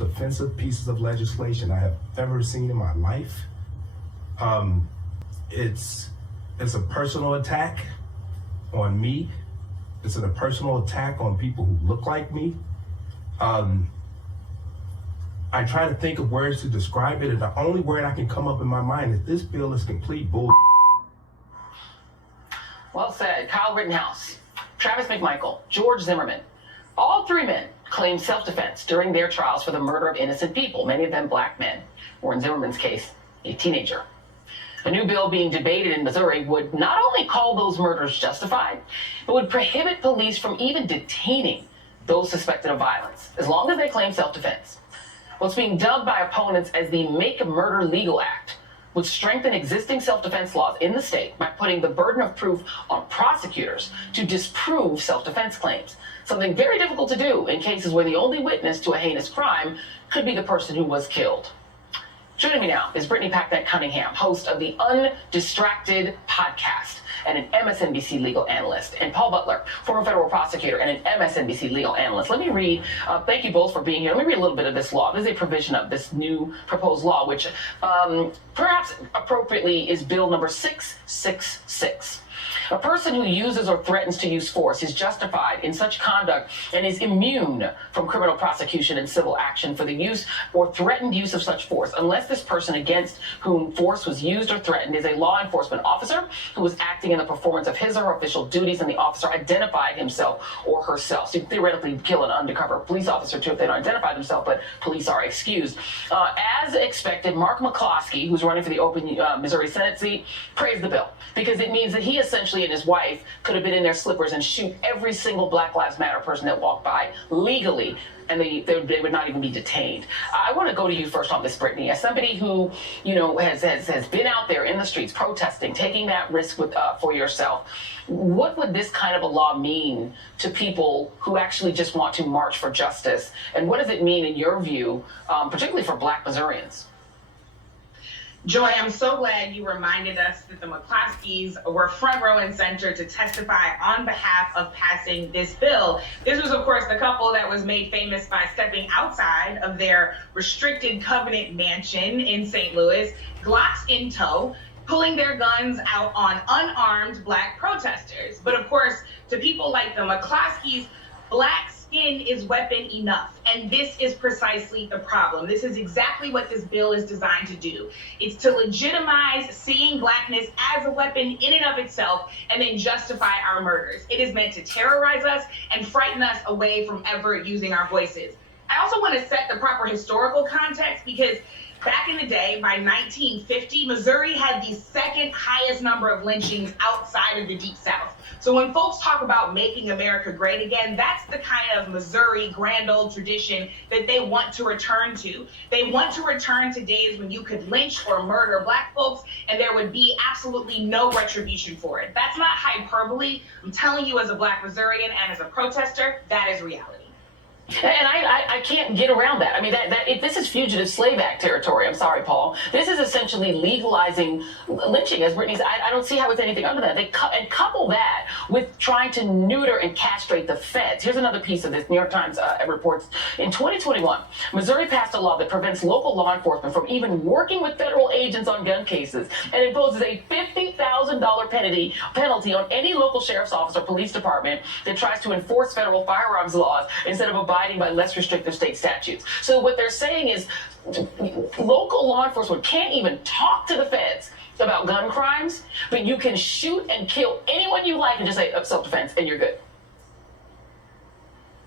offensive pieces of legislation I have ever seen in my life. It's a personal attack on me. It's a personal attack on people who look like me. I try to think of words to describe it, and the only word I can come up in my mind is this bill is complete bull. Well said. Kyle Rittenhouse, Travis McMichael, George Zimmerman. All three men claimed self-defense during their trials for the murder of innocent people, many of them black men, or in Zimmerman's case, a teenager. A new bill being debated in Missouri would not only call those murders justified, but would prohibit police from even detaining those suspected of violence, as long as they claim self-defense. What's being dubbed by opponents as the Make Murder Legal Act would strengthen existing self-defense laws in the state by putting the burden of proof on prosecutors to disprove self-defense claims, something very difficult to do in cases where the only witness to a heinous crime could be the person who was killed. Joining me now is Brittany Packnett-Cunningham, host of the Undistracted podcast and an MSNBC legal analyst, and Paul Butler, former federal prosecutor and an MSNBC legal analyst. Let me read, thank you both for being here. Let me read a little bit of this law. This is a provision of this new proposed law, which perhaps appropriately is bill number 666. A person who uses or threatens to use force is justified in such conduct and is immune from criminal prosecution and civil action for the use or threatened use of such force, unless this person against whom force was used or threatened is a law enforcement officer who was acting in the performance of his or her official duties and the officer identified himself or herself. So you theoretically kill an undercover police officer too if they don't identify themselves, but police are excused. As expected, Mark McCloskey, who's running for the open Missouri Senate seat, praised the bill because it means that he essentially and his wife could have been in their slippers and shoot every single Black Lives Matter person that walked by legally, and they would not even be detained. I want to go to you first on this, Brittany. As somebody who, has been out there in the streets protesting, taking that risk for yourself, what would this kind of a law mean to people who actually just want to march for justice? And what does it mean, in your view, particularly for Black Missourians? Joy, I'm so glad you reminded us that the McCloskeys were front row and center to testify on behalf of passing this bill. This was, of course, the couple that was made famous by stepping outside of their restricted covenant mansion in St. Louis, Glocks in tow, pulling their guns out on unarmed Black protesters. But of course, to people like the McCloskeys, Black skin is weapon enough. And this is precisely the problem. This is exactly what this bill is designed to do. It's to legitimize seeing Blackness as a weapon in and of itself and then justify our murders. It is meant to terrorize us and frighten us away from ever using our voices. I also want to set the proper historical context because back in the day, by 1950, Missouri had the second highest number of lynchings outside of the Deep South. So when folks talk about making America great again, that's the kind of Missouri grand old tradition that they want to return to. They want to return to days when you could lynch or murder Black folks and there would be absolutely no retribution for it. That's not hyperbole. I'm telling you, as a Black Missourian and as a protester, that is reality. And I can't get around that. I mean, if this is Fugitive Slave Act territory. I'm sorry, Paul. This is essentially legalizing lynching, as Brittany said. I don't see how it's anything other than that. And couple that with trying to neuter and castrate the feds. Here's another piece of this. New York Times reports, in 2021, Missouri passed a law that prevents local law enforcement from even working with federal agents on gun cases and imposes a $50,000 penalty on any local sheriff's office or police department that tries to enforce federal firearms laws instead of abiding by less restrictive state statutes. So what they're saying is local law enforcement can't even talk to the feds about gun crimes, but you can shoot and kill anyone you like and just say self-defense and you're good.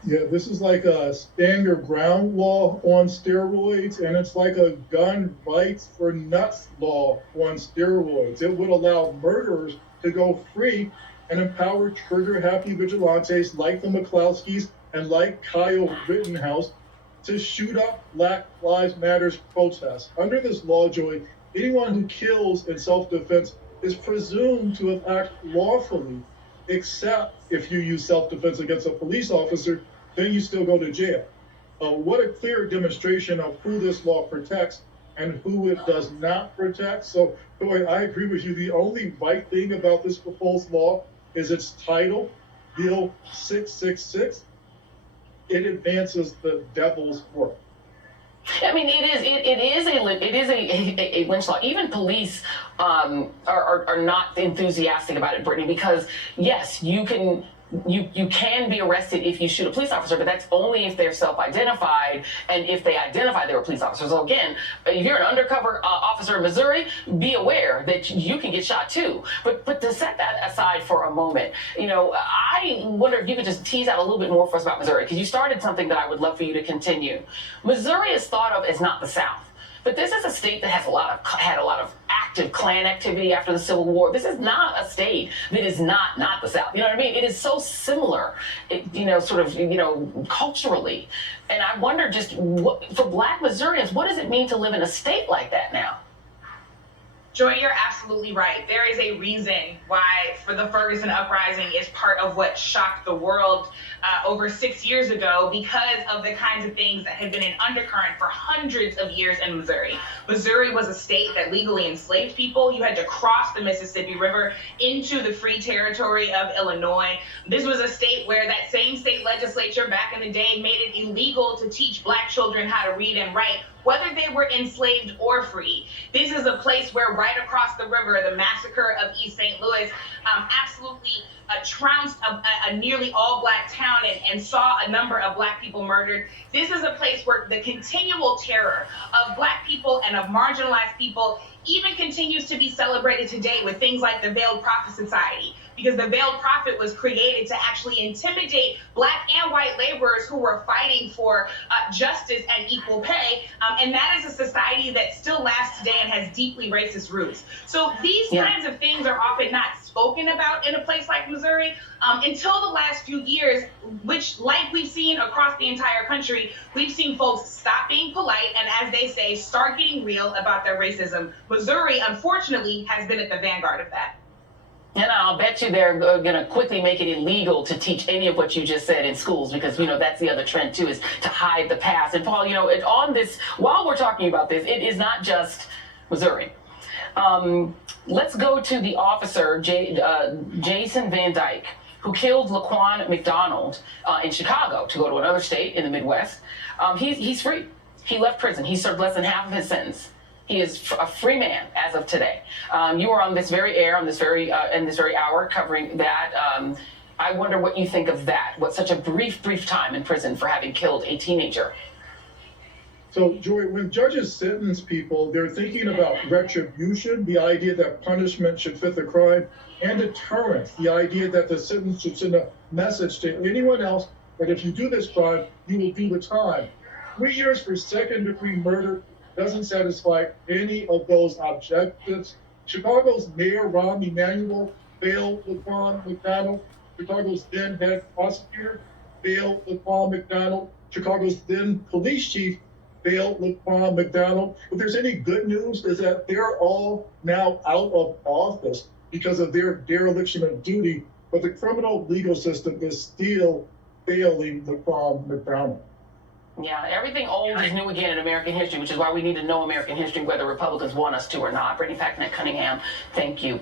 Yeah, this is like a stand your ground law on steroids, and it's like a gun rights for nuts law on steroids. It would allow murderers to go free and empower trigger-happy vigilantes like the McCloskeys and like Kyle Rittenhouse to shoot up Black Lives Matter protests. Under this law, Joy, anyone who kills in self-defense is presumed to have acted lawfully, except if you use self-defense against a police officer, then you still go to jail. What a clear demonstration of who this law protects and who it does not protect. So, Joy, I agree with you. The only right thing about this proposed law is its title, Bill 666. It advances the devil's work. mean, it is a lynch law. Even police are not enthusiastic about it, Brittany, because yes, you can be arrested if you shoot a police officer, but that's only if they're self-identified and if they identify they were police officers. So again, if you're an undercover officer in Missouri, be aware that you can get shot too. But to set that aside for a moment, I wonder if you could just tease out a little bit more for us about Missouri, because you started something that I would love for you to continue. Missouri is thought of as not the South. But this is a state that has had a lot of active Klan activity after the Civil War. This is not a state that is not the South. You know what I mean? It is so similar, culturally. And I wonder just for Black Missourians, what does it mean to live in a state like that now? Joy, you're absolutely right. There is a reason why for the Ferguson Uprising is part of what shocked the world over 6 years ago, because of the kinds of things that had been an undercurrent for hundreds of years in Missouri. Missouri was a state that legally enslaved people. You had to cross the Mississippi River into the free territory of Illinois. This was a state where that same state legislature back in the day made it illegal to teach Black children how to read and write, whether they were enslaved or free. This is a place where right across the river, the massacre of East St. Louis absolutely trounced a nearly all Black town and saw a number of Black people murdered. This is a place where the continual terror of Black people and of marginalized people even continues to be celebrated today with things like the Veiled Prophet Society, because the Veiled Prophet was created to actually intimidate Black and white laborers who were fighting for justice and equal pay. And that is a society that still lasts today and has deeply racist roots. So these kinds of things are often not spoken about in a place like Missouri until the last few years, which, like we've seen across the entire country, we've seen folks stop being polite and, as they say, start getting real about their racism. Missouri, unfortunately, has been at the vanguard of that. And I'll bet you they're going to quickly make it illegal to teach any of what you just said in schools, because, that's the other trend, too, is to hide the past. And, Paul, on this, while we're talking about this, it is not just Missouri. Let's go to the officer, Jason Van Dyke, who killed Laquan McDonald in Chicago to go to another state in the Midwest. He's free. He left prison. He served less than half of his sentence. He is a free man as of today. You are on this very air, in this very hour, covering that. I wonder what you think of that. What such a brief time in prison for having killed a teenager. So, Joy, when judges sentence people, they're thinking about retribution, the idea that punishment should fit the crime, and deterrence, the idea that the sentence should send a message to anyone else that if you do this crime, you will do the time. 3 years for second-degree murder doesn't satisfy any of those objectives. Chicago's Mayor Rahm Emanuel bailed Laquan McDonald. Chicago's then head prosecutor bailed Laquan McDonald. Chicago's then police chief bailed Laquan McDonald. If there's any good news, is that they're all now out of office because of their dereliction of duty, but the criminal legal system is still failing Laquan McDonald. Yeah, everything old is new again in American history, which is why we need to know American history, whether Republicans want us to or not. Brittany Packnett Cunningham, thank you.